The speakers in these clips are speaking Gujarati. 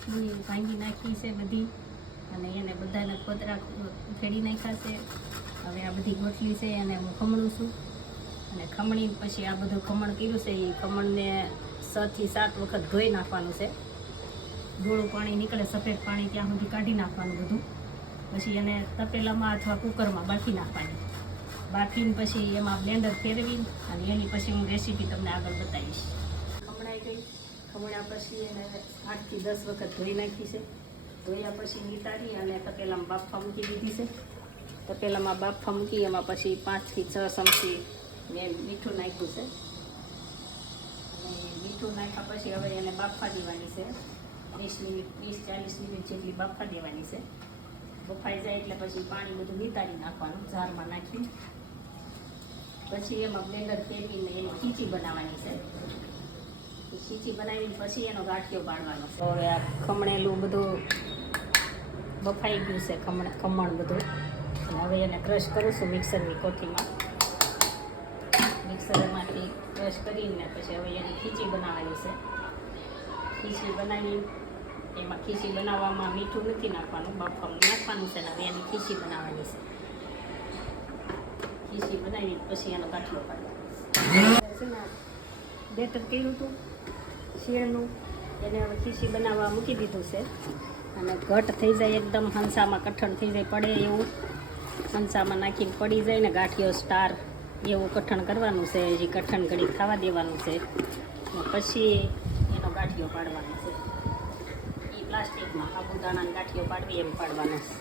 રોટલી ભાંગી નાખી છે બધી, અને એને બધાને કોતરા ફેડી નાખ્યા છે. હવે આ બધી રોટલી છે એને હું ખમણું છું, અને ખમણી પછી આ બધું ખમણ કર્યું છે એ ખમણને 6 થી 7 વખત ધોઈ નાખવાનું છે. ધોળું પાણી નીકળે, સફેદ પાણી ત્યાં સુધી કાઢી નાખવાનું બધું. પછી એને તપેલામાં અથવા કુકરમાં બાફી નાખવાની. બાફીને પછી એમાં બ્લેન્ડર ફેરવી અને એની પછી હું રેસીપી તમને આગળ બતાવીશ. ખમણાઈ ગઈ, ખમણ્યા પછી એને 8 થી 10 વખત ધોઈ નાખી છે. ધોયા પછી નિતારી અને તપેલામાં બાફવા મૂકી દીધી છે. તપેલામાં બાફવા મૂકી એમાં પછી 5 થી 6 ચમચી મેં મીઠું નાખ્યું છે. અને મીઠું નાખ્યા પછી હવે એને બાફવા દેવાની છે. 20-40 મિનિટ જેટલી બાફવા દેવાની છે. બફાઈ જાય એટલે પછી પાણી બધું નિતારી નાખવાનું, જારમાં નાખી. પછી એમાં બ્લેન્ડર ફેરવીને એની ખીચી બનાવવાની છે. ખીચી બનાવીને પછી એનો ગાંઠિયો પાડવાનો છે. હવે આ ખમણેલું બધું બફાઈ ગયું છે, ખમણ બધું. અને હવે એને ક્રશ કરું છું મિક્સરની કોથીમાં. મિક્સરમાંથી ક્રશ કરીને પછી હવે એની ખીચી બનાવવાની છે. ખીચી બનાવી એમાં ખીચી બનાવવામાં મીઠું નથી નાખવાનું, બાફવામાં નાખવાનું છે. ને હવે એની ખીચી બનાવવાની છે. ખીચી બનાવી પછી એનો ગાંઠિયો પાડવાનો. બેટર કર્યું હતું શેરનું, એને હવે ખીચી બનાવવા મૂકી દીધું છે. અને ઘટ થઈ જાય એકદમ, હંસામાં કઠણ થઈ જાય, પડે એવું હંસામાં નાખીને પડી જાય ને ગાંઠિયો સ્ટાર એવું કઠણ કરવાનું છે. હજી કઠણ ઘડી ખાવા દેવાનું છે. પછી એનો ગાંઠિયો પાડવાનો છે. એ પ્લાસ્ટિકમાં સાબુદાણાનો ગાંઠિયો પાડવી એમ પાડવાનો છે.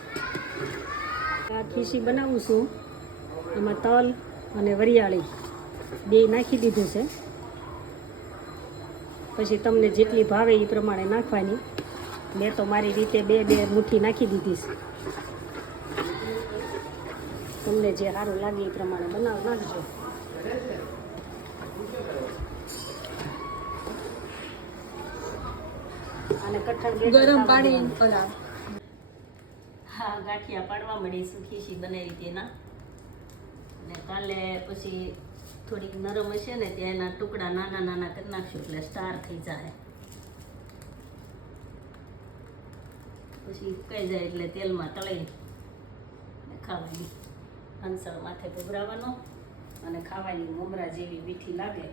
આ ખીચી બનાવું છું, એમાં તલ અને વરિયાળી બે નાખી દીધું છે. પછી તમને જેટલી ભાવે એ પ્રમાણે નાખવાની. મેં તો મારી રીતે બે મુઠ્ઠી નાખી દીધી છે. તમને જે સારું લાગે એ પ્રમાણે નાખજો. અને કઠણ ગરમ પાણી હા ગાંઠિયા પાડવા મળીશું. ખીચી બનાવી હતી એના, ને કાલે પછી થોડીક નરમ હશે ને ત્યાં એના ટુકડા નાના નાના કરી નાખશું એટલે સ્ટાર થઈ જાય. પછી સુકાઈ જાય એટલે તેલમાં તળાઈ ખાવાની. હંસળ માથે ભભરાવાનો અને ખાવાની મમરા જેવી મીઠી લાગે.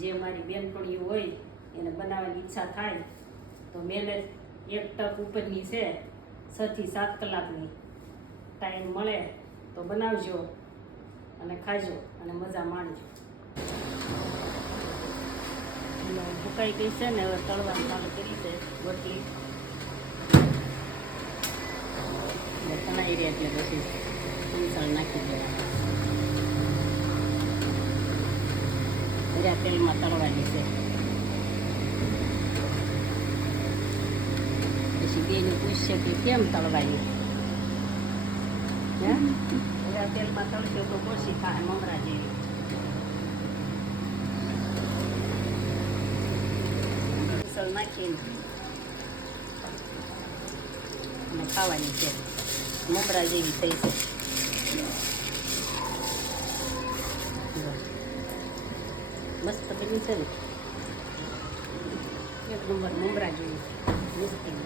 જે મારી બેનપણીઓ હોય એને બનાવવાની ઈચ્છા થાય તો મહેનત 1 ટક ઉપરની છે, 6 થી 7 કલાકની ટાઈમ મળે તો બનાવજો અને ખાજો અને મજા માણજો. સુકાઈ ગઈ છે ને હવે તળવાનું ચાલુ કરી છે રોટલી. તળાઈ રહી એટલે પછી હંસળ નાખી દેવાના. બધા તેલમાં તળવાની છે. પછી બેનું પૂછશે કે કેમ તળવાની? હે બધા તેલમાં તળશે તો ઓછી થાય મમરા જેવી. હંસળ નાખીને અને ખાવાની છે. મમરા જેવી થઈ છે. મસ્ત બની છે ને, એક નંબર મમરા જેવી મસ્તી.